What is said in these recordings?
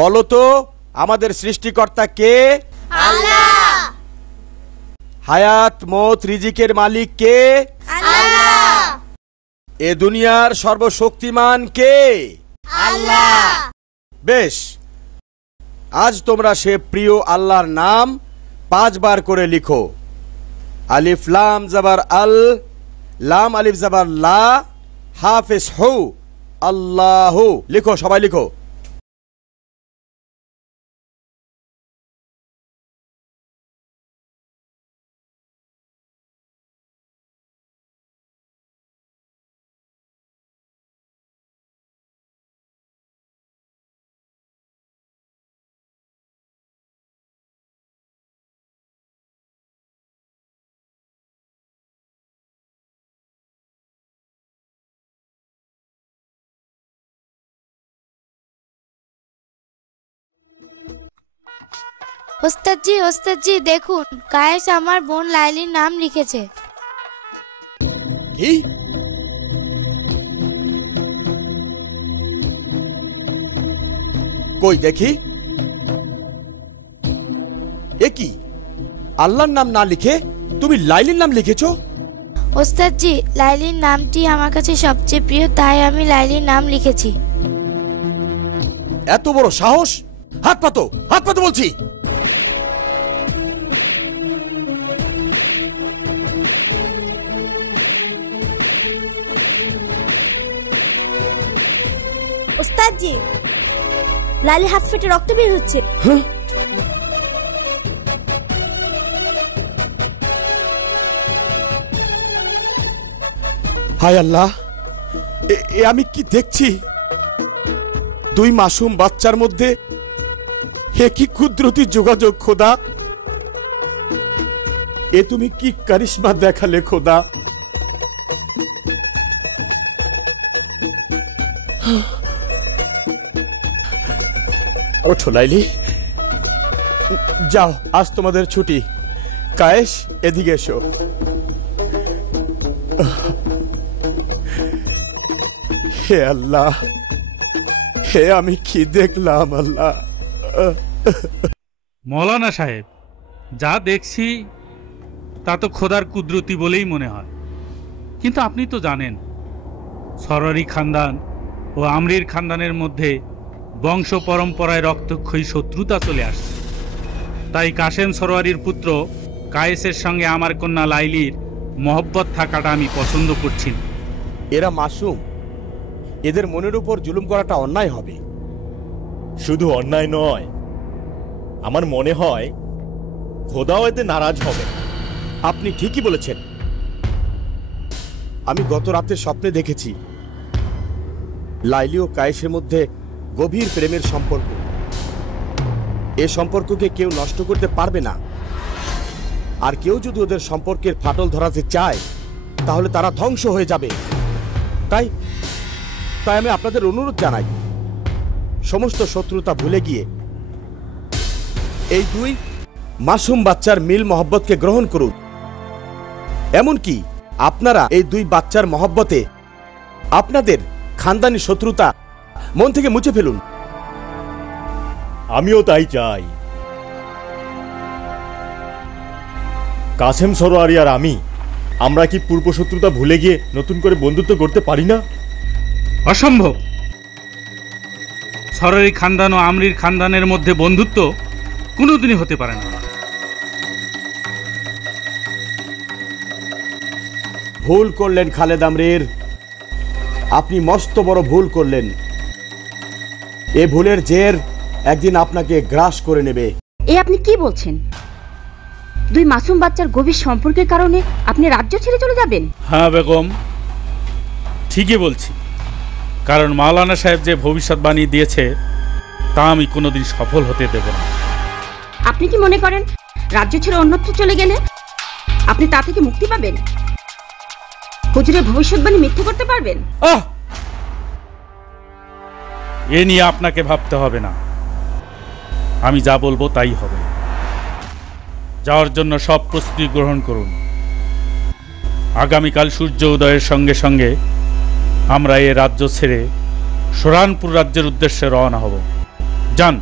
বলো তো আমাদের সৃষ্টিকর্তা কে? আল্লাহ। হায়াত মত রিজিকের মালিক কে? আল্লাহ। এ দুনিয়ার সর্বশক্তিমান কে? আল্লাহ। বেশ, আজ তোমরা সে প্রিয় আল্লাহর নাম 5 বার করে লিখো। আলিফ লাম জাবার আল, লাম আলিফ জাবার লা, হাফেজ হু, আল্লাহু। লিখো, সবাই লিখো। ওস্তাদজি দেখুন, কায়েস আমার বোন লাইলির নাম লিখেছে। কি? কই দেখি। এ কি, আল্লাহর নাম না লিখে তুমি লাইলির নাম লিখেছো? ওস্তাদজি, লাইলির নামটি আমার কাছে সবচেয়ে প্রিয়, তাই আমি লাইলির নাম লিখেছি। এত বড় সাহস! হাত পাতো, হাত পাতো বলছি। ওস্তাদজি, লাইলির হাত ফেটে রক্ত বের হচ্ছে। হায় আল্লাহ, এ আমি কি দেখছি? 2 মাসুম বাচ্চার মধ্যে হে কি কুদরতি যোগাযোগ খোদা! এ তুমি কি কারিশমা দেখালে খোদা! ওঠো লাইলি, যাও, আজ তোমাদের ছুটি। কায়েস, এদিকে এসো। হে আল্লাহ, হে আমি কি দেখলাম আল্লাহ! মৌলানা সাহেব, যা দেখছি তা তো খোদার কুদরতি বলেই মনে হয়, কিন্তু আপনি তো জানেন সরওয়ারি খানদান ও আমরির খানদানের মধ্যে বংশ পরম্পরায় রক্তক্ষয়ী শত্রুতা চলে আসছে। তাই কাশেম সরওয়ারির পুত্র কায়েসের সঙ্গে আমার কন্যা লাইলির মহব্বত থাকাটা আমি পছন্দ করছি না। এরা মাসুম, এদের মনের উপর জুলুম করাটা অন্যায় হবে। শুধু অন্যায় নয়, আমার মনে হয় খোদাও এতে নারাজ হবে। আপনি ঠিকই বলেছেন। আমি গত রাতে স্বপ্নে দেখেছি লাইলি ও কায়েসের মধ্যে গভীর প্রেমের সম্পর্ক। এ সম্পর্ককে কেউ নষ্ট করতে পারবে না, আর কেউ যদি ওদের সম্পর্কের ফাটল ধরাতে চায় তাহলে তারা ধ্বংস হয়ে যাবে। তাই আমি আপনাদের অনুরোধ জানাই, সমস্ত শত্রুতা ভুলে গিয়ে এই 2 মাসুম বাচ্চার মিল মহব্বতকে গ্রহণ করুন। এমনকি আপনারা এই 2 বাচ্চার মহব্বতে আপনাদের খানদানি শত্রুতা মন থেকে মুছে ফেলুন। আমিও তাই চাই। কাসেম সরওয়ারি আর আমরা কি পূর্ব শত্রুতা ভুলে গিয়ে নতুন করে বন্ধুত্ব করতে পারি না? অসম্ভব। সরওয়ারি খানদান ও আমরির খানদানের মধ্যে বন্ধুত্ব কোনোদিনই হতে পারে না। ভুল করলেন খালেদ আমরির, আপনি মস্ত বড় ভুল করলেন। এ ভুলের জের একদিন আপনাকে গ্রাস করে নেবে। এ আপনি কি বলছেন? 2 মাসুম বাচ্চার গভীর সম্পর্কের কারণে আপনি রাজ্য ছেড়ে চলে যাবেন? হ্যাঁ বেগম, ঠিকই বলছি। কারণ মাওলানা সাহেব যে ভবিষ্যৎবাণী দিয়েছে তা আমি কোনোদিন সফল হতে দেব না। আপনি কি মনে করেন রাজ্য ছেড়ে অন্যত্র চলে গেলে আপনি তা থেকে মুক্তি পাবেন? হুজুরের ভবিষ্যৎবাণী মিথ্যে করতে পারবেন? এ নিয়ে আপনাকে ভাবতে হবে না, আমি যা বলবো তাই হবে। যাওয়ার জন্য সব প্রস্তুতি গ্রহণ করুন। আগামীকাল সূর্য উদয়ের সঙ্গে সঙ্গে আমরা এ রাজ্য ছেড়ে সোরানপুর রাজ্যের উদ্দেশ্যে রওনা হব। যান।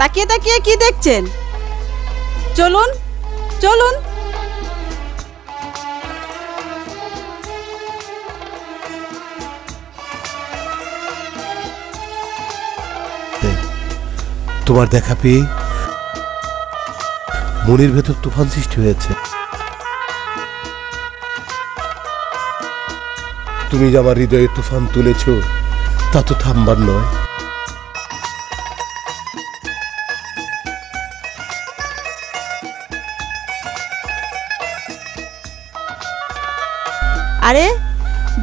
তাকিয়ে তাকিয়ে কি দেখছেন? চলুন চলুন। তোমার দেখা পেয়ে মনের ভেতর তুফান সৃষ্টি হয়েছে। তুমি যে আমার হৃদয়ে তুফান তুলেছ তা তো থামবার নয়। আরে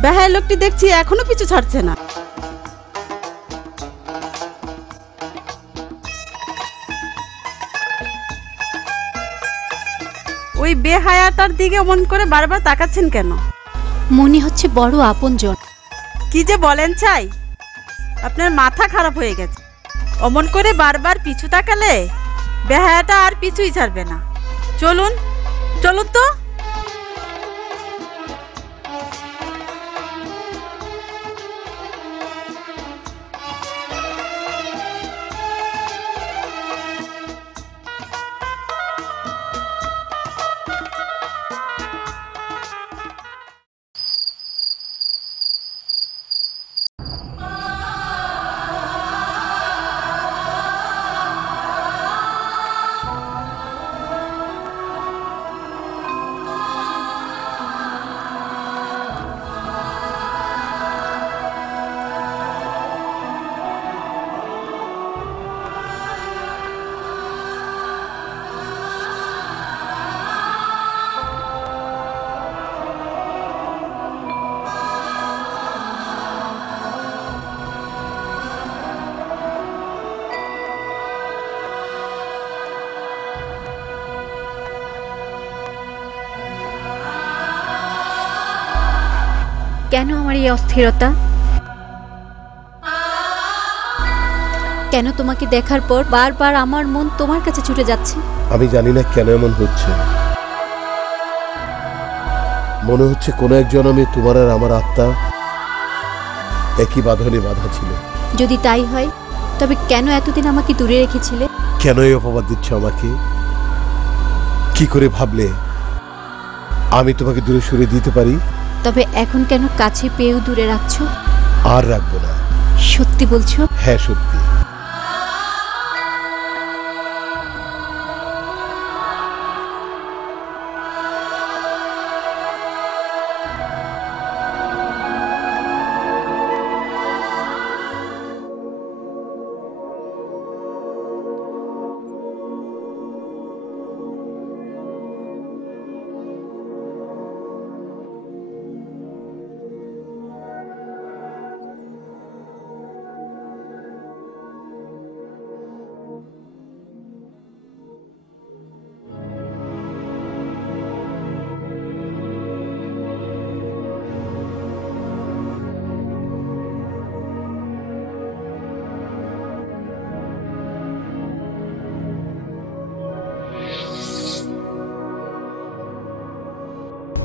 বেহায়া লোকটি দেখছি এখনো পিছু ছাড়ছে না। ওই বেহায়াটার দিকে অমন করে বারবার তাকাচ্ছেন কেন? মনে হচ্ছে বড় আপনজন। কি যে বলেন চাই, আপনার মাথা খারাপ হয়ে গেছে। অমন করে বারবার পিছু তাকালে বেহায়াটা আর পিছুই ছাড়বে না। চলুন চলুন তো। কেন আমার এই অস্থিরতা? কেন তোমাকে দেখার পর বারবার আমার মন তোমার কাছে ছুটে যাচ্ছে? আমি জানি না কেন এমন হচ্ছে। মনে হচ্ছে কোনো এক জন্মে তোমার আর আমার আত্মা একই বাঁধনে বাঁধা ছিল। যদি তাই হয় তবে কেন এতদিন আমাকে দূরে রেখেছিলে? কেন এই অপবাদ দিচ্ছ আমাকে? কি করে ভাবলে আমি তোমাকে দূরে সরিয়ে দিতে পারি? তবে এখন কেন কাছে পেয়েও দূরে রাখছো? আর রাখবো না। সত্যি বলছো? হ্যাঁ সত্যি।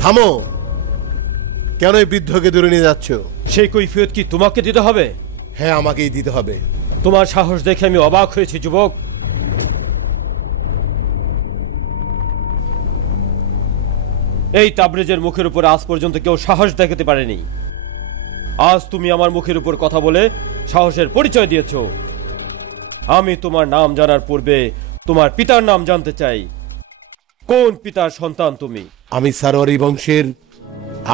থামো, কেন এই বৃদ্ধকে দূরে নিয়ে যাচ্ছ? সেই কৈফিয়ত কি তোমাকে দিতে হবে? হ্যাঁ, আমাকেই দিতে হবে। তোমার সাহস দেখে আমি অবাক হয়েছি যুবক। এই তাবরেজের মুখের উপর আজ পর্যন্ত কেউ সাহস দেখাতে পারেনি। আজ তুমি আমার মুখের উপর কথা বলে সাহসের পরিচয় দিয়েছো। আমি তোমার নাম জানার পূর্বে তোমার পিতার নাম জানতে চাই। কোন পিতার সন্তান তুমি? আমি সারোয়ারি বংশের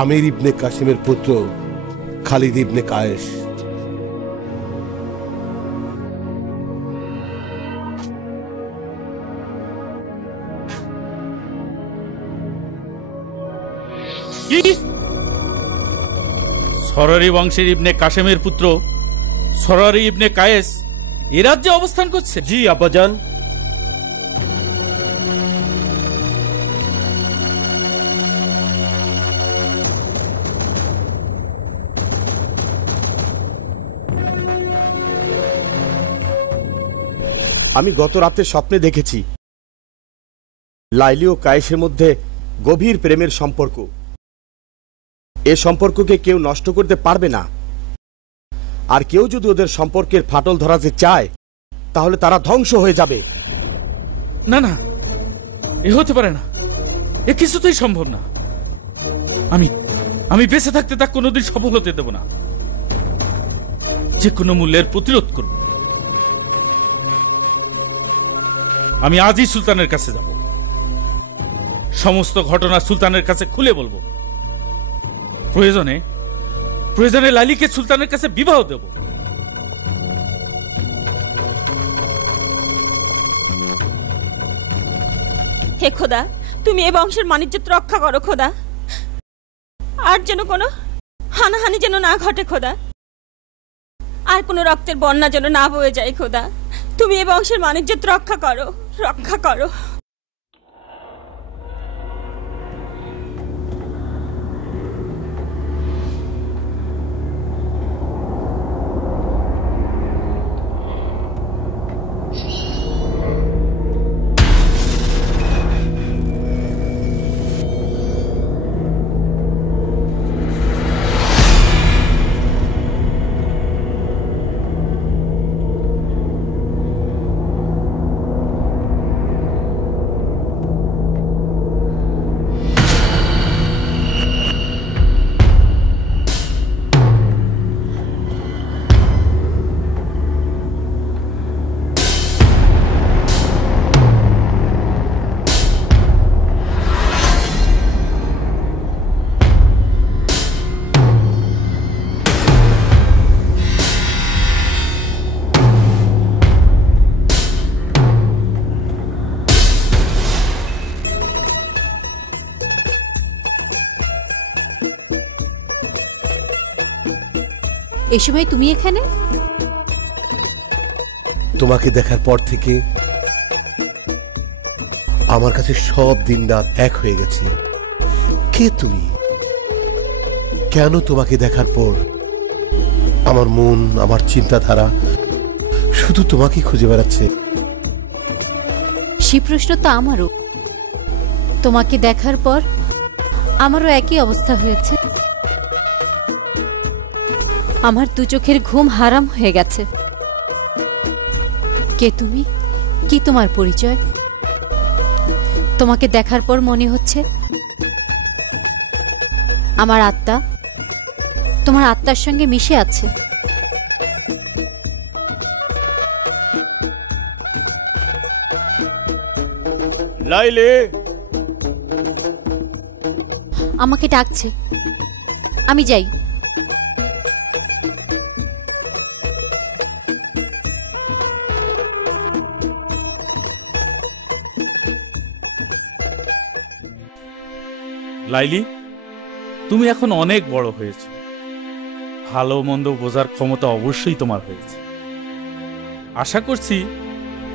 আমির ইবনে কাসিমের পুত্র খালিদ ইবনে কায়েস। সরারি বংশের ইবনে কাসেমের পুত্র সরারি ইবনে কায়েস এ রাজ্যে অবস্থান করছে? জি আব্বাজান। আমি গত রাতে স্বপ্নে দেখেছি লাইলি ও কায়েসের মধ্যে গভীর প্রেমের সম্পর্ক। এ সম্পর্ককে কেউ নষ্ট করতে পারবে না, আর কেউ যদি ওদের সম্পর্কের ফাটল ধরাতে চায় তাহলে তারা ধ্বংস হয়ে যাবে। না না, এ হতে পারে না, এ কিছুতেই সম্ভব না। আমি বেঁচে থাকতে তা কোনোদিন সফল হতে দেব না। যে কোনো মূল্যের প্রতিরোধ করব। আমি আজই সুলতানের কাছে যাব, সমস্ত ঘটনা সুলতানের কাছে খুলে বলবো। প্রয়োজনে লাইলিকে সুলতানের কাছে বিবাহ দেব। হে খোদা, তুমি এ বংশের মানিজ্যত রক্ষা করো খোদা। আর যেন কোনো হানাহানি যেন না ঘটে খোদা, আর কোনো রক্তের বন্যা যেন না বয়ে যায় খোদা। তুমি এ বংশের মানিজ্যত রক্ষা করো, রক্ষা করো। এই সময় তুমি এখানে? তোমাকে দেখার পর থেকে আমার কাছে সব দিন রাত এক হয়ে গেছে। কে তুমি? কেন তোমাকে দেখার পর আমার মন, আমার চিন্তাধারা শুধু তোমাকেই খুঁজে বেড়াচ্ছে? সে প্রশ্ন তো আমারও। তোমাকে দেখার পর আমারও একই অবস্থা হয়েছে। আমার দু চোখের ঘুম হারাম হয়ে গেছে। কে তুমি? কি তোমার পরিচয়? তোমাকে দেখার পর মনে হচ্ছে আমার আত্মা তোমার আত্মার সঙ্গে মিশে আছে। লাইলি আমাকে ডাকছে, আমি যাই। লাইলি, তুমি এখন অনেক বড় হয়েছ, ভালো মন্দ বোঝার ক্ষমতা অবশ্যই তোমার হয়েছে। আশা করছি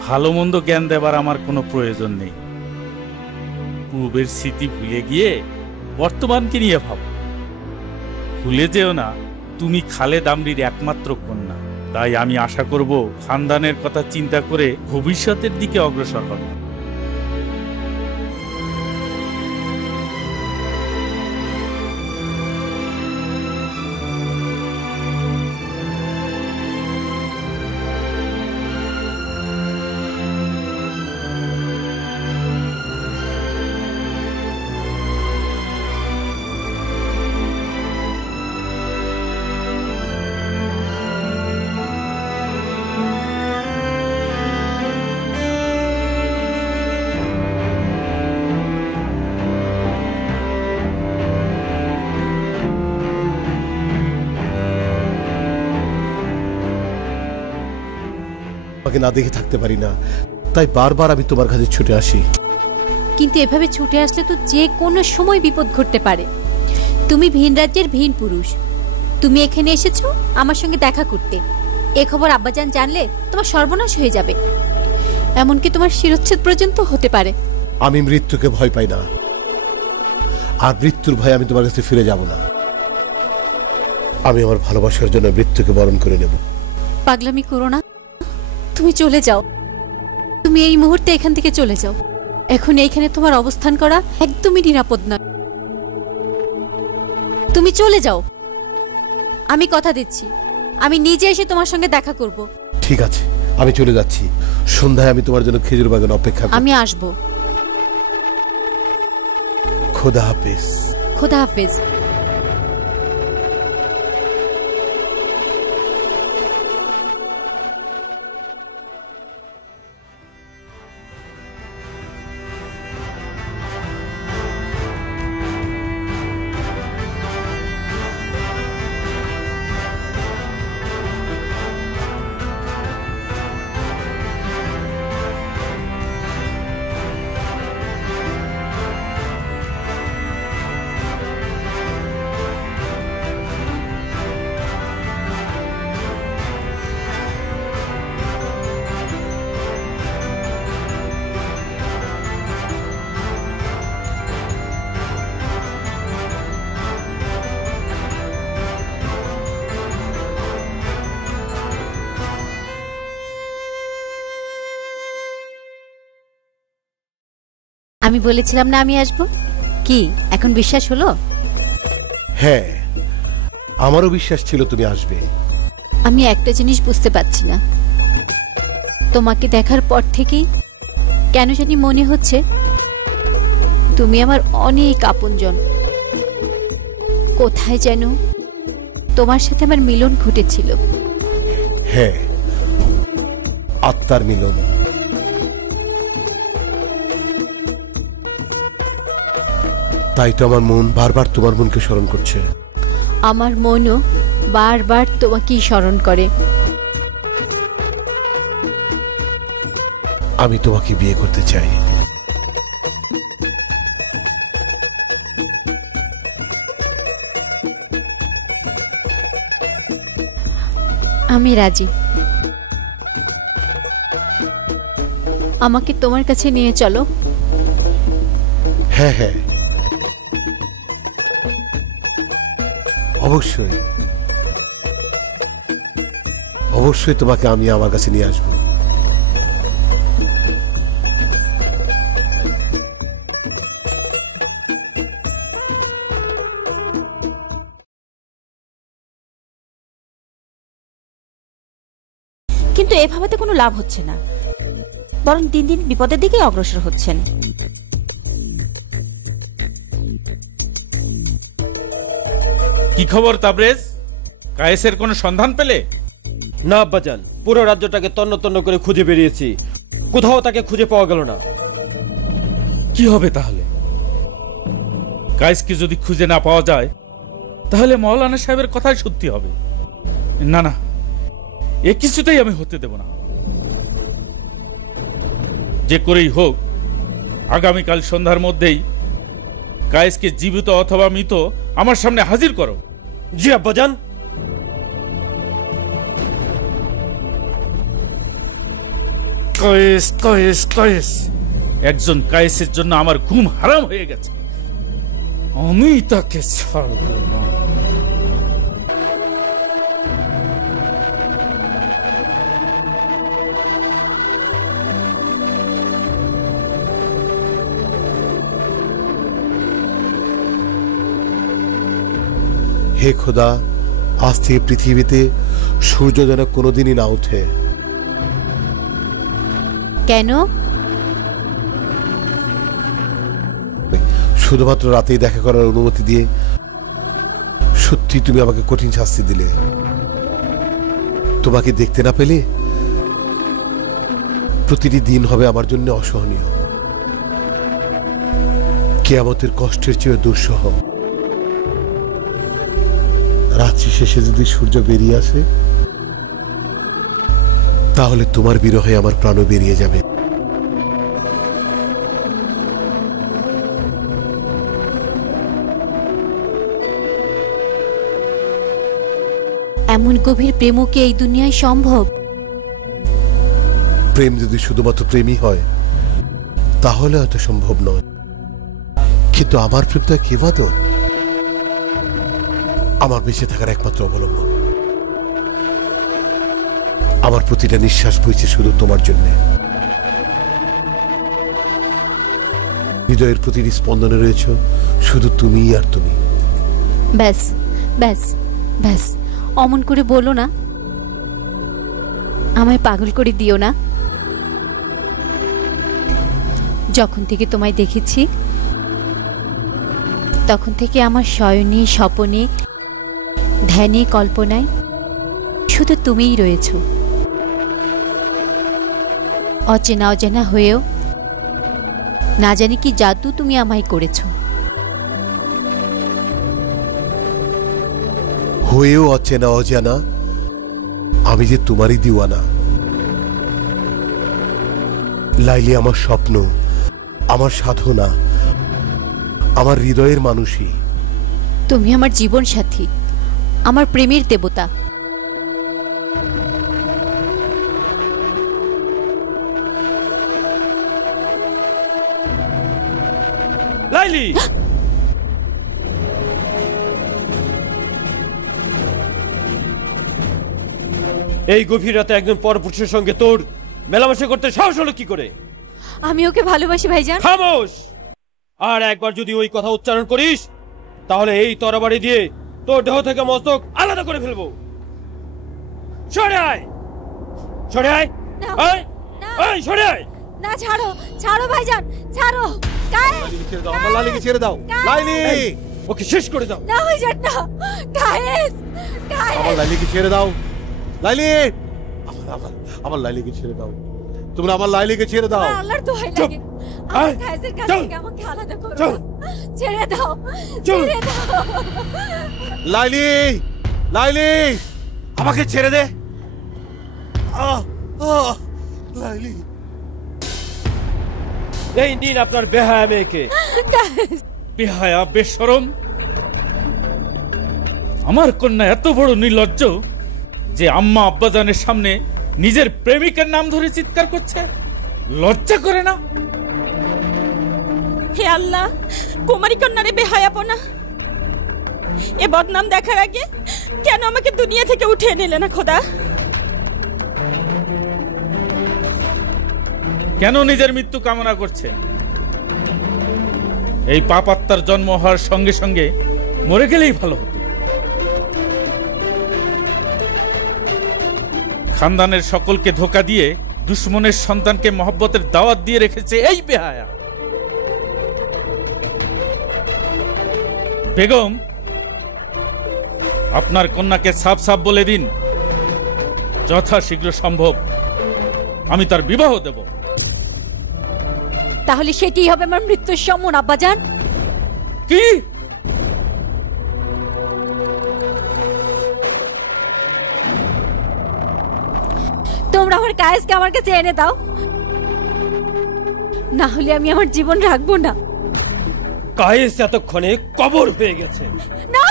ভালো মন্দ জ্ঞান দেবার আমার কোনো প্রয়োজন নেই। পূর্বের স্মৃতি ভুলে গিয়ে বর্তমানকে নিয়ে ভাবো। ভুলে যেও না তুমি খালেদ আমরির একমাত্র কন্যা। তাই আমি আশা করব খানদানের কথা চিন্তা করে ভবিষ্যতের দিকে অগ্রসর হবে। তোমাকে না দেখে থাকতে পারি না, তাই বারবার আমি তোমার কাছে ছুটে আসি। কিন্তু এভাবে ছুটে আসলে তো যে কোনো সময় বিপদ ঘটতে পারে। তুমি ভিন রাজ্যের ভিন পুরুষ, তুমি এখানে এসেছো আমার সঙ্গে দেখা করতে। এ খবর আব্বাজান জানলে তোমার সর্বনাশ হয়ে যাবে, এমনকি তোমার শিরচ্ছেদ পর্যন্ত হতে পারে। আমি মৃত্যুকে ভয় পাই না, আর মৃত্যুর ভয়ে আমি তোমার কাছে ফিরে যাব না। আমি আমার ভালোবাসার জন্য মৃত্যুকে বরণ করে নেব। পাগলামি করো না, তুমি চলে যাও। তুমি এই মুহূর্তে এখান থেকে চলে যাও। এখন এইখানে তোমার অবস্থান করা একদমই নিরাপদ নয়। তুমি চলে যাও। আমি কথা দিচ্ছি, আমি নিজে এসে তোমার সঙ্গে দেখা করব। ঠিক আছে, আমি চলে যাচ্ছি। সন্ধ্যায় আমি তোমার জন্য খেজুর বাগান অপেক্ষা করব। আমি আসব। খোদা হাফেজ। খোদা হাফেজ। আমি বলেছিলাম না আমি আসব, কি এখন বিশ্বাস হলো? হ্যাঁ, আমারও বিশ্বাস ছিল তুমি আসবে। আমি একটা জিনিস বুঝতে পারছি না, তোমাকে দেখার পর থেকেই কেন জানি মনে হচ্ছে তুমি আমার অনেক আপনজন। কোথায় যেন তোমার সাথে আমার মিলন ঘটেছিল। হ্যাঁ, আত্মার মিলন। তাই তো আমার মন বারবার তোমার মনকে স্মরণ করছে। আমার মনও বারবার তোমাকেই স্মরণ করে। আমি তোমাকে বিয়ে করতে চাই। আমি রাজি। আমাকে তোমার কাছে নিয়ে চলো। হ্যাঁ হ্যাঁ, অবশ্যই অবশ্যই তোমাকে আমি আমার কাছে নিয়ে আসবো। কিন্তু এভাবে তো কোনো লাভ হচ্ছে না, বরং দিন দিন বিপদের দিকে অগ্রসর হচ্ছেন। কি খবর তাবরেজ? কায়েসের কোনো সন্ধান পেলে? না আব্বাজান, পুরো রাজ্যটাকে তন্ন তন্ন করে খুঁজে বেরিয়েছি, কোথাও তাকে খুঁজে পাওয়া গেল না। কি হবে তাহলে? কায়েসকে যদি খুঁজে না পাওয়া যায় তাহলে মাওলানা সাহেবের কথাই সত্যি হবে। না না, এ কিছুতেই আমি হতে দেব না। যে করেই হোক আগামীকাল সন্ধ্যার মধ্যেই কায়েসকে জীবিত অথবা মৃত আমার সামনে হাজির করো। জি আব্বাজান। কায়েস কায়েস কায়েস, একজন কায়েসের জন্য আমার ঘুম হারাম হয়ে গেছে। আমি তাকে ছাড়ব না। হে খোদা, আজ থেকে পৃথিবীতে সূর্য যেন কোনোদিনই না ওঠে। কেন? শুধুমাত্র রাতেই দেখা করার অনুমতি দিয়ে সত্যি তুমি আমাকে কঠিন শাস্তি দিলে। তোমাকে দেখতে না পেলে প্রতিটি দিন হবে আমার জন্য অসহনীয়, কিয়ামতের কষ্টের চেয়ে দুঃসহ। রাত্রি শেষে যদি সূর্য বেরিয়ে আসে তাহলে তোমার বিরহে আমার প্রাণ বেরিয়ে যাবে। এমন গভীর প্রেমও কি এই দুনিয়ায় সম্ভব? প্রেম যদি শুধুমাত্র প্রেমই হয় তাহলে হয়তো সম্ভব নয়, কিন্তু আমার প্রেম তো এক ইবাদত, আমার বেঁচে থাকার একমাত্র অবলম্বন। আমার প্রতিটা নিঃশ্বাস বইছে শুধু তোমার জন্য। হৃদয়ের প্রতিটি স্পন্দনে রয়েছ শুধু তুমি আর তুমি। ব্যাস ব্যাস ব্যাস, অমন করে বলো না, আমায় পাগল করে দিও না। যখন থেকে তোমায় দেখেছি তখন থেকে আমার শয়নে, স্বপনে, ধ্যানে, কল্পনায় শুধু তুমিই রয়েছ। অচেনা অজানা হয়েও না জানি কি জাদু তুমি আমায় করেছ। হয়েও অচেনা অজানা আমি যে তোমারই দিওয়ানা। লাইলি আমার স্বপ্ন, আমার সাধনা, আমার হৃদয়ের মানুষই। তুমি আমার জীবন সাথী, আমার প্রেমের দেবতা। লাইলি, এই গভীর রাতে একজন পরপুরুষের সঙ্গে তোর মেলামেশা করতে সাহস হলো কি করে? আমি ওকে ভালোবাসি ভাইজান। খামোশ! আর একবার যদি ওই কথা উচ্চারণ করিস তাহলে এই তরবারি দিয়ে তোর দেহ থেকে মস্তক আলাদা করে ফেলবো। সরে আয়, সরে আয়, আয়, আয়, সরে আয়। না, ছাড়ো, ছাড়ো ভাইজান, ছাড়ো। লাইলিকে ছেড়ে দাও, লাইলি ওকে শেষ করে দাও। না ভাইজান, না। Guys, guys. আমার লাইলিকে ছেড়ে দাও, লাইলি, আমার লাইলিকে ছেড়ে দাও, তোমরা আমার লাইলিকে ছেড়ে দাও। আল্লাহর দোহাই লাগে, আমার গায়েসের কাছ থেকে আমাকে আলাদা করো। ছেড়ে দাও, ছেড়ে দাও। লাইলি, লাইলি, আমাকে ছেড়ে দে। লাইলি, এই নিন আপনার বেহায়া মেয়েকে। বেহায়া, বেশরম! আমার কন্যা এত বড় নির্লজ্জ যে আম্মা আব্বাজানের সামনে নিজের প্রেমিকের নাম ধরে চিৎকার করছে। লজ্জা করে না? হে আল্লাহ, কুমারী কন্যারে বেহায়াপনা! এ বদনাম দেখার আগে কেন আমাকে দুনিয়া থেকে উঠিয়ে নিলে না খোদা? কেন নিজের মৃত্যু কামনা করছে? এই পাপ আত্মার জন্ম হওয়ার সঙ্গে সঙ্গে মরে গেলেই ভালো হতো। খানদানের সকলকে ধোঁকা দিয়ে দুশ্মনের সন্তানকে মহব্বতের দাওয়াত দিয়ে রেখেছে এই বেহায়া। বেগম, আপনার কন্যাকে সাফ সাফ বলে দিন যথাশীঘ্র সম্ভব আমি তার বিবাহ দেব। তাহলে সেটি হবে আমার মৃত্যুর সম্মান আব্বাজান। কি? তোমরা আমার কায়েসকে আমার কাছে এনে দাও, না হলে আমি আমার জীবন রাখবো না। কায়েস এতক্ষণে কবর হয়ে গেছে। না,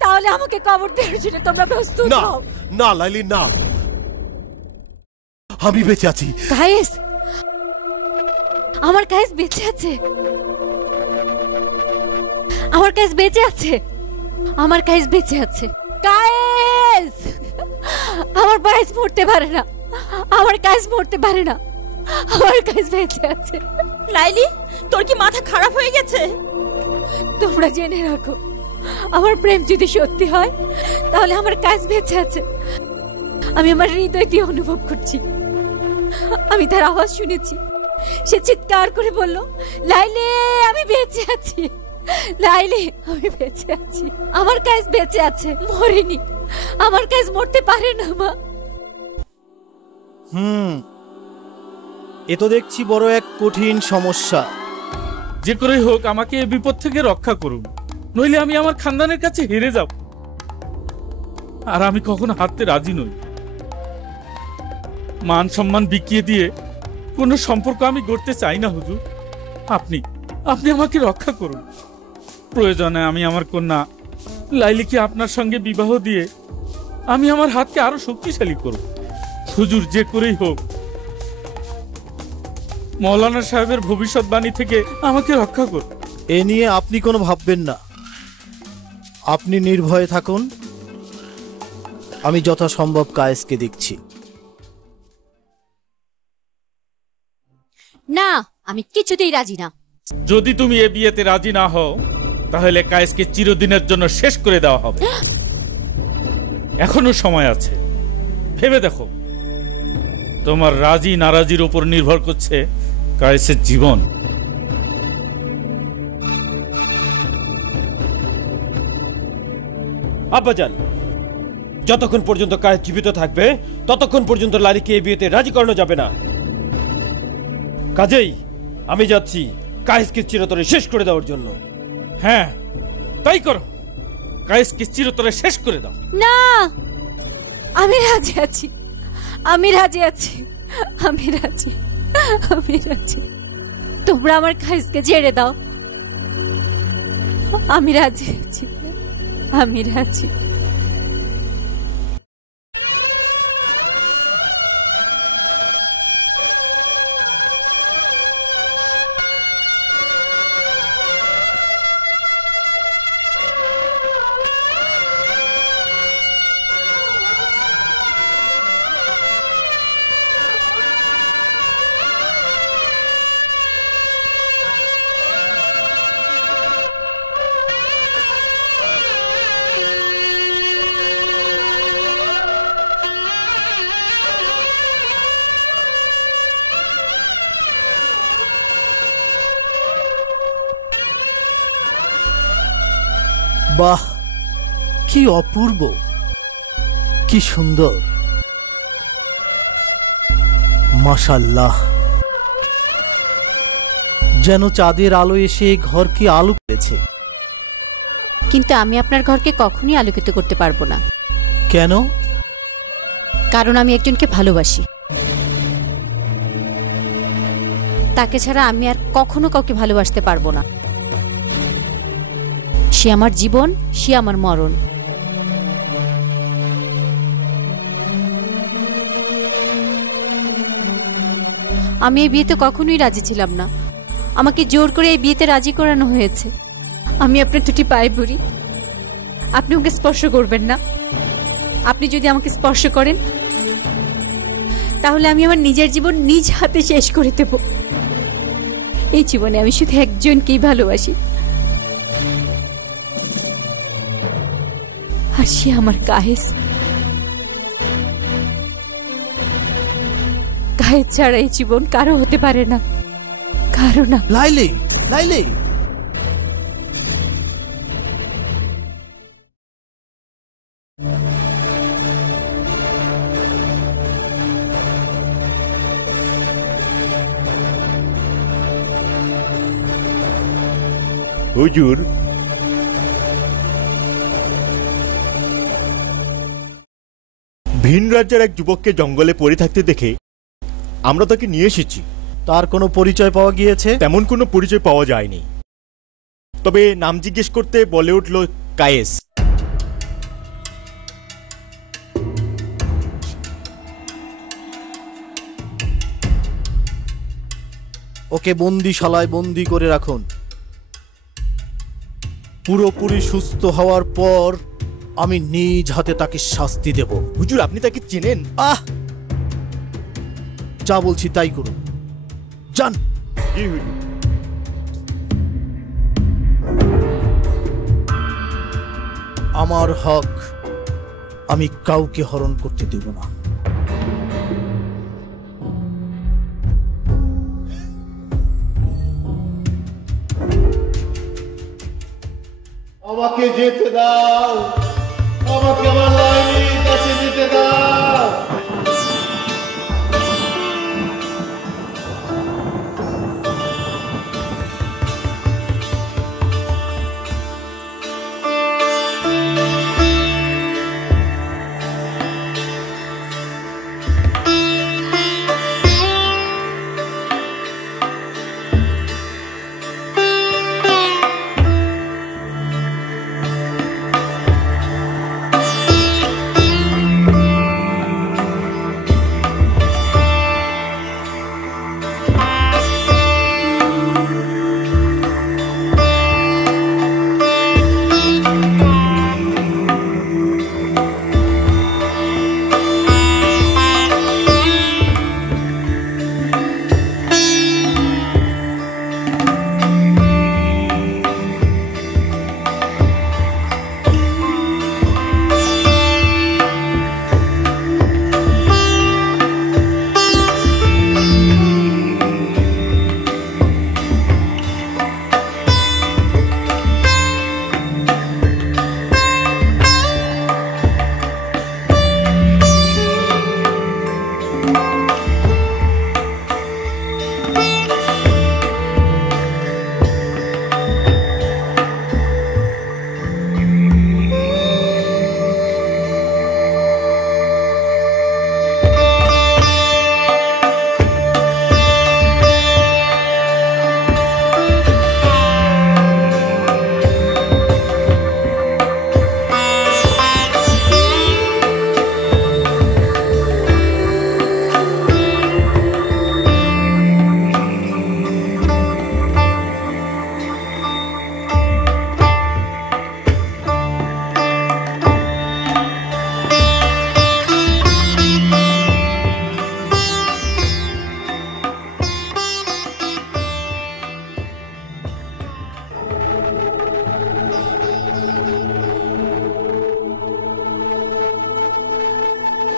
তাহলে আমাকে কবর দেওয়ার জন্য তোমরা প্রস্তুত না, হও। না লাইলি, না, আমি বেঁচে আছি। কায়েস, আমার কায়েস বেঁচে আছে, আমার কায়েস বেঁচে আছে, আমার কায়েস বেঁচে আছে। কায়েস, আমার কায়েস মরতে পারে না, আমার কায়েস মরতে পারে না, আমার কায়েস বেঁচে আছে। লাইলি, তোর কি মাথা খারাপ হয়ে গেছে? তোমরা জেনে রাখো, আমার প্রেম যদি সত্যি হয় তাহলে আমার কায়েস বেঁচে আছে। আমি আমার হৃদয় দিয়ে অনুভব করছি, আমি তার আওয়াজ শুনেছি। সে চিৎকার করে বলল, লাইলি আমি বেঁচে আছি, লাইলি আমি বেঁচে আছি। আমার কায়েস বেঁচে আছে, মরেনি। আমার কায়েস মরতে পারে না মা। এ তো দেখছি বড় এক কঠিন সমস্যা। যে করেই হোক আমাকে এই বিপদ থেকে রক্ষা করুন, নইলে আমি আমার খানদানের কাছে হেরে যাব। আর আমি কখনো হারতে রাজি নই। মান সম্মান বিকিয়ে দিয়ে কোনো সম্পর্ক আমি গড়তে চাই না হুজুর। আপনি আপনি আমাকে রক্ষা করুন। প্রয়োজনে আমি আমার কন্যা লাইলিকে আপনার সঙ্গে বিবাহ দিয়ে আমি আমার হাতকে আরো শক্তিশালী করব। হুজুর যে করেই হোক মৌলানা সাহেবের ভবিষ্যৎবাণী থেকে আমাকে রক্ষা করুন। এ নিয়ে আপনি কোনো ভাববেন না, আপনি নির্ভয়ে থাকুন। আমি যথাসম্ভব কায়েসকে দেখছি। না, আমি কিছুতেই রাজি না। যদি তুমি এ বিয়েতে রাজি না হও তাহলে কায়েসকে চিরদিনের জন্য শেষ করে দেওয়া হবে। এখনো সময় আছে, ভেবে দেখো। তোমার রাজি নারাজির উপর নির্ভর করছে কায়েসের জীবন। আব্বাজান, যতক্ষণ পর্যন্ত কায়েস জীবিত থাকবে ততক্ষণ পর্যন্ত লালিকে এই বিয়েতে রাজি করানো যাবে না। কাজেই আমি যাচ্ছি কায়েসকে চিরতরে শেষ করে দেওয়ার জন্য। হ্যাঁ, তাই করো, কায়েসকে চিরতরে শেষ করে দাও। না, আমি রাজি আছি, আমি রাজি আছি, আমি রাজি, আমি রাজি। তোমরা আমার কায়েসকে ছেড়ে দাও। আমি রাজি আছি, আমি রাজি। বাহ, কি অপূর্ব, কি সুন্দর, মাশাআল্লাহ। যেন চাঁদের আলো এসে ঘরকে আলো করেছে। কিন্তু আমি আপনার ঘরকে কখনোই আলোকিত করতে পারবো না। কেন? কারণ আমি একজনকে ভালোবাসি। তাকে ছাড়া আমি আর কখনো কাউকে ভালোবাসতে পারবো না। সে আমার জীবন, সে আমার মরণ। আমি এই বিয়েতে কখনোই রাজি ছিলাম না। আমাকে জোর করে এই বিয়েতে রাজি করানো হয়েছে। আমি আপনার দুটি পায়ে পড়ি, আপনি ওকে স্পর্শ করবেন না। আপনি যদি আমাকে স্পর্শ করেন তাহলে আমি আমার নিজের জীবন নিজ হাতে শেষ করে দেব। এই জীবনে আমি শুধু একজনকেই ভালোবাসি, আর সে আমার কায়েস। কায়েস ছাড়া এই জীবন কারো হতে পারে না, কারো না। লাইলি, লাইলি, হুজুর, ভিন রাজ্যের এক যুবককে জঙ্গলে পড়ে থাকতে দেখে আমরা তাকে নিয়ে এসেছি। তার কোনো পরিচয় পাওয়া গিয়েছে? তেমন কোনো পরিচয় পাওয়া যায়নি, তবে নাম জিজ্ঞেস করতে বলে উঠল কায়েস। ওকে বন্দিশালায় বন্দি করে রাখুন। পুরোপুরি সুস্থ হওয়ার পর আমি নিজ হাতে তাকে শাস্তি দেব। হুজুর, আপনি তাকে চেনেন? যা বলছি তাই করুন, যান। জি হুজুর। আমার হক আমি কাউকে হরণ করতে দেব না। আমাকে যেতে দাও, আমাকে আমার লাইলির কাছে যেতে দাও।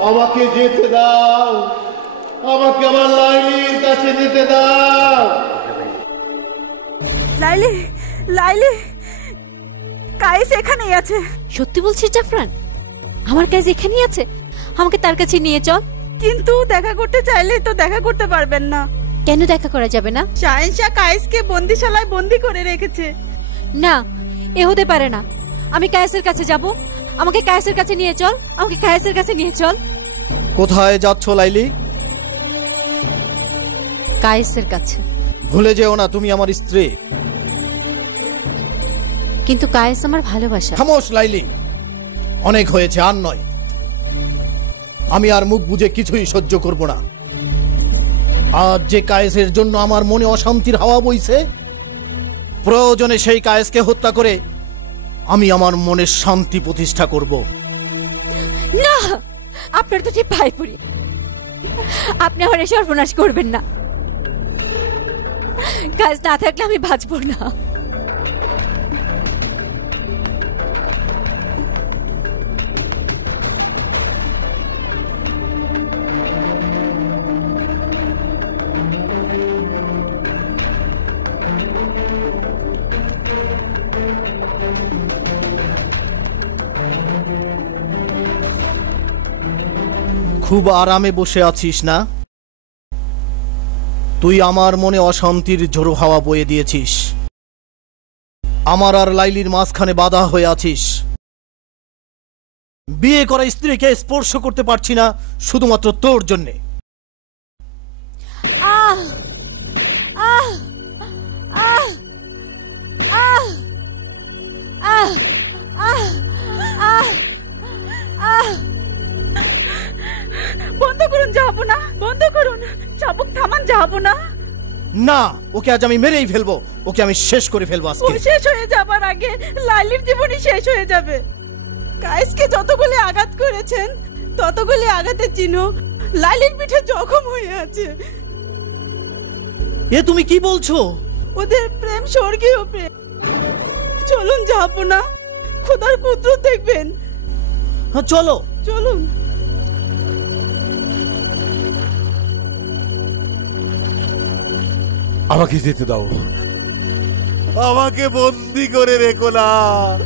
আমাকে যেতে দাও, আমাকে আমার লাইলির কাছে যেতে দাও। লাইলি, লাইলি, কায়েস এখানেই আছে। সত্যি বলছিস জাফরান? আমার কাজ এখানেই আছে? আমাকে তার কাছে নিয়ে চল। কিন্তু দেখা করতে চাইলে তো দেখা করতে পারবেন না। কেন দেখা করা যাবে না? শাহেনশাহ কায়েসকে বন্দিশালায় বন্দি করে রেখেছে। না, এ হতে পারে না। আমি কায়েসের কাছে যাব। আমাকে কায়েসের কাছে নিয়ে চল, আমাকে কায়েসের কাছে নিয়ে চল। কোথায় যাচ্ছ লাইলি? কায়েসের কাছে। ভুলে যেও না তুমি আমার স্ত্রী। কিন্তু কায়েস আমার ভালোবাসা। খামোশ লাইলি, অনেক হয়েছে, আর নয়। আমি আর মুখ বুঝে কিছুই সহ্য করব না। আজ যে কায়েসের জন্য আমার মনে অশান্তির হাওয়া বইছে, প্রয়োজনে সেই কায়েসকে হত্যা করে আমি আমার মনের শান্তি প্রতিষ্ঠা করব। না, আপনার তো ঠিক ভাই পড়ি, আপনি আমার সর্বনাশ করবেন না। কাজ না থাকলে আমি বাঁচব না। খুব আরামে বসে আছিস না? তুই আমার মনে অশান্তির ঝোড়ো হাওয়া বয়ে দিয়েছিস। আমার আর লাইলির মাঝখানে বাধা হয়ে আছিস। বিয়ে করা স্ত্রীকে স্পর্শ করতে পারছি না শুধুমাত্র তোর জন্যে। আহ আহ আহ আহ আহ আহ আহ আহ বন্ধ করুন, যাবো না। বন্ধ করুন, চাবুক থামান, যাবো না। না, ওকে আজ আমি মেরেই ফেলবো। ওকে আমি শেষ করে ফেলবো ও আজকে। শেষ হয়ে যাবার আগে লাইলির জীবনই শেষ হয়ে যাবে। কায়েসকে যতগুলি আঘাত করেছেন ততগুলি আঘাতের চিহ্ন লাইলির পিঠে জখম হয়ে আছে। এ তুমি কি বলছো? ওদের প্রেম স্বর্গীয় প্রেম। চলুন, যাবো না। খোদার কুদরত দেখবেন। হ্যাঁ, চলো চলুন। আমাকে যেতে দাও, আমাকে বন্দি করে রেখো না।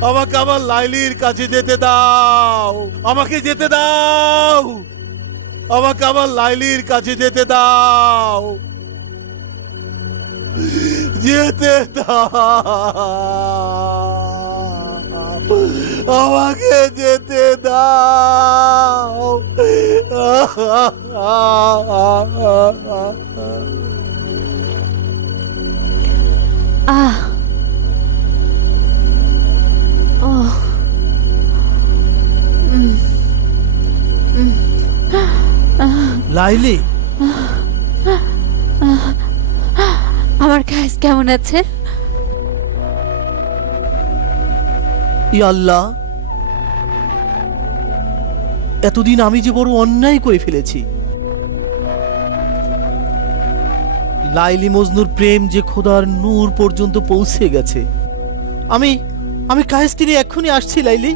আমাকে আমার লাইলির কাছে যেতে দাও, আমাকে যেতে দাও, আমাকে আমার লাইলির কাছে যেতে দাও, যেতে দাও, আমাকে যেতে দাও। আহ ও লাইলি, আমার কাজ কেমন আছে? ইয়া আল্লাহ, এতদিন আমি যে বড় অন্যায় করে ফেলেছি। লাইলি মজনুর প্রেম যে খোদার নূর পর্যন্ত পৌঁছে গেছে। আমি কায়েসকে নিয়ে এক্ষুনি আসছি লাইলি।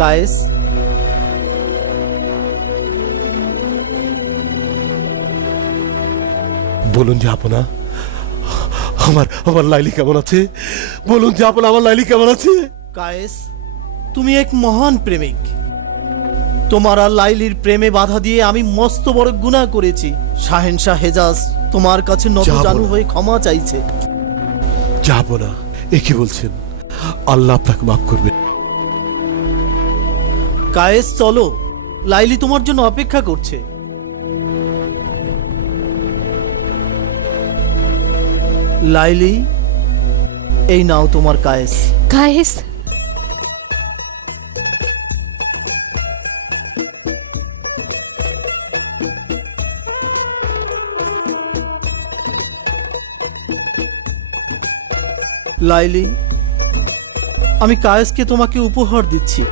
কায়েস, বলুন যে আপনা, আমার লাইলি কেমন আছে? বলুন যে আপনা, আমার লাইলি কেমন আছে? কায়েস, তুমি এক মহান প্রেমিক। তোমার আর লাইলির প্রেমে বাধা দিয়ে আমি মস্ত বড় গুনাহ করেছি। শাহেনশাহ হেজাজ তোমার কাছে নতজানু হয়ে ক্ষমা চাইছে। যাব না, এ কি বলছেন? আল্লাহ আপনাকে মাফ করবে। কায়েস, চলো, লাইলি তোমার জন্য অপেক্ষা করছে। লাইলি, এই নাও তোমার কায়েস। কায়েস, লাইলি, আমি কায়েসকে তোমাকে উপহার দিচ্ছি।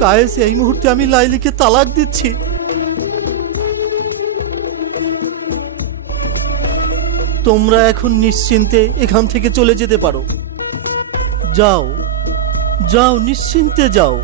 কায়েস, এই মুহূর্তে আমি লাইলিকে তালাক দিচ্ছি। তোমরা এখন নিশ্চিন্তে এখান থেকে চলে যেতে পারো। যাও যাও, নিশ্চিন্তে যাও।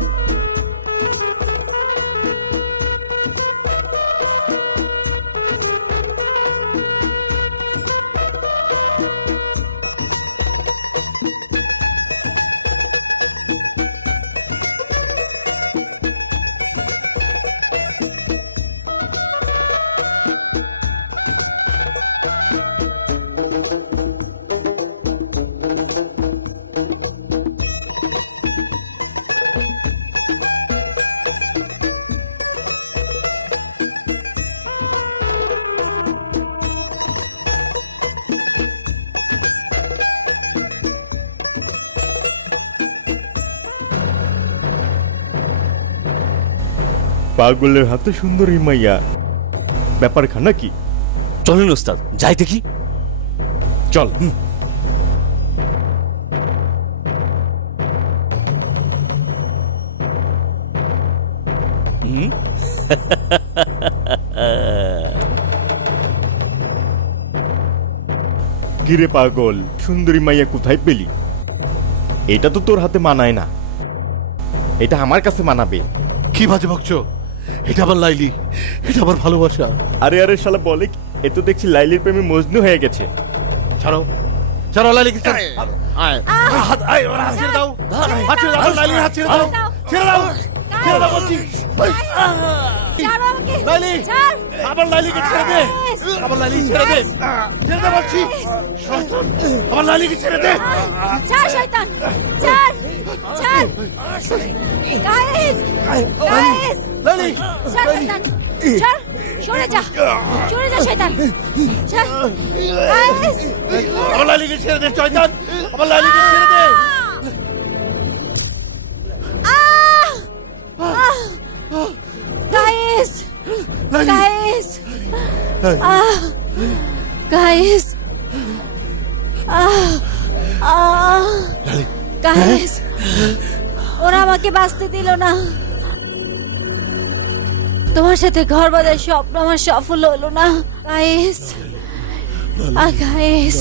পাগলের হাতে সুন্দরী মাইয়া, ব্যাপার খানা কি? চলেন ওস্তাদ, যাই দেখি। চল। কিরে পাগল, সুন্দরী মাইয়া কোথায় পেলি? এটা তো তোর হাতে মানায় না, এটা আমার কাছে মানাবে। কি বাজে বকছো? এটা আমার লাইলি, এটা আমার ভালোবাসা। আরে আরে শালা বলে, এ তো দেখছি লাইলির প্রেমে মজনু হয়ে গেছে। ছাড়ো ছাড়ো লাইলিকে, হাত ছেড়ে দাও, হাত ছেড়ে দাও, লাইলির হাত ছেড়ে দাও, ছেড়ে দাও, ছেড়ে দাও বলছি। লাইলি, আমার লাইলিকে ছেড়ে দে, আমার লাইলিকে ছেড়ে দে, ছেড়ে দে বলছি। শয়তান, আমার লাইলিকে ছেড়ে দে। ছাড় শয়তান, ছাড়, ছাড়। গাইস, গাইস, লাইলি, ছাড় শয়তান, ছাড়, সরে যা, সরে যা শয়তান, ছাড়। গাইস, আমার লাইলিকে ছেড়ে দে, শয়তান, আমার লাইলিকে ছেড়ে দে। গাইস, গাইস, গাইস, গাইস, ওরা আমাকে বাঁচতে দিল না। তোমার সাথে ঘর বাঁধার স্বপ্ন আমার সফল হলো না গাইস। গাইস,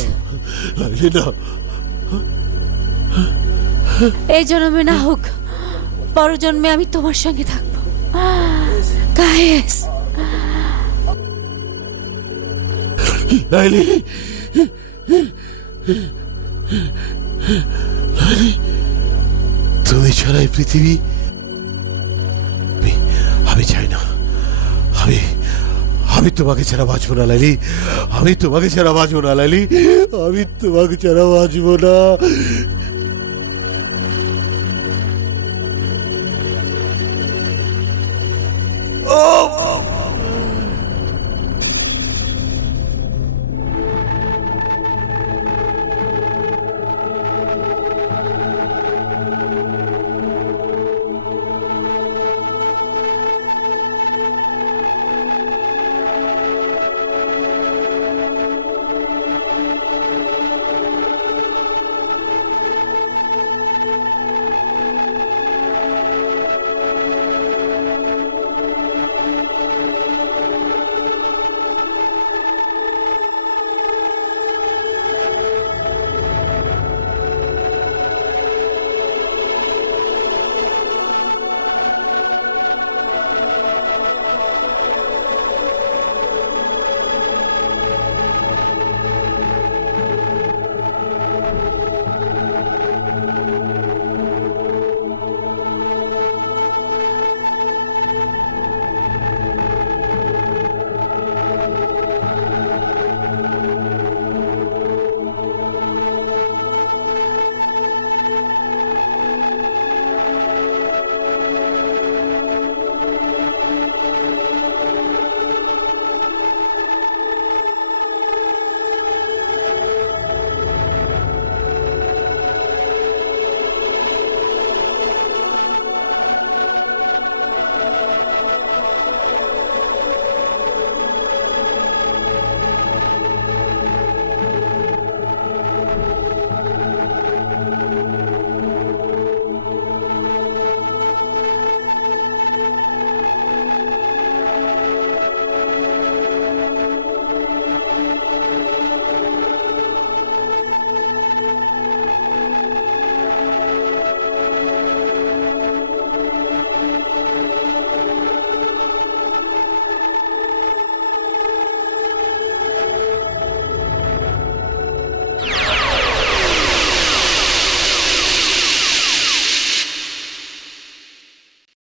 এই জন্মে না হোক, পর জন্মে আমি তোমার সঙ্গে থাকবো গাইস। লাইলি, তুমি ছাড়াই পৃথিবী আমি চাই না। আমি তোমাকে ছাড়া বাঁচবো না লাইলি, আমি তোমাকে ছাড়া বাঁচবো না লাইলি, আমি তোমাকে ছাড়া বাঁচবো না।